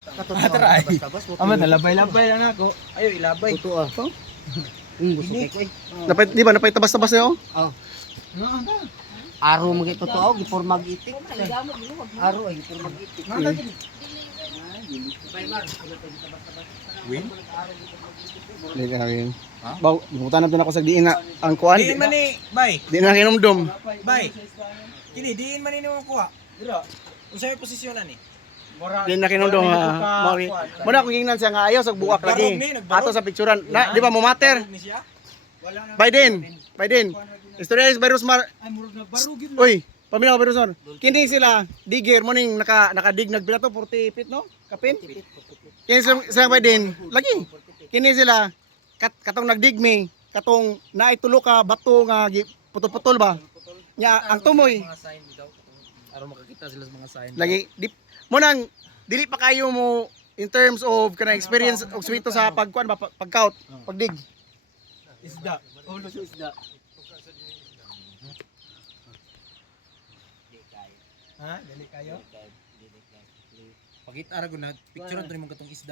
Atray. Ama nalabay-labay lang ako. Ayo ilabay. Totoo. Gusto ko eh. Napay di ba napay tabas-tabas niyo? Oh. Naan ka. Aro mo gito to, gipor magitik. Aro ay gipor magitik. Win? Di kawin. Ha? Baw, gibutan na ako sa diin na ang kuan. Diin man ni, bay. Di na kinumdum. Bay. Kini diin man ni mo kuha. Dira. Unsay posisyonan ni? Di na kinumdum. Mari. Mo na kung gingnan siya nga ayaw sa buwak lagi. Ato sa picturean. Na, di ba mo matter? Biden. Istorya is virus mar. Ay murag na barugin. Uy, paminaw virus on. Kini sila digger morning nakadig nagbilato 40 feet no? Kapin. Kini sa Biden lagi. Kini sila katong nagdigmi, katong naitulo ka bato nga putol-putol ba? Nya ang tumoy Mga sign daw aron makakita sila sa mga sign. lagi di mo nang dili pa kayo mo in terms of kana experience og swito sa pagkuan ba pagkaut, pagdig. Isda. Ulo sa isda. Ha? Dali kayo? Pagit ara gud na picture to nimo katong isda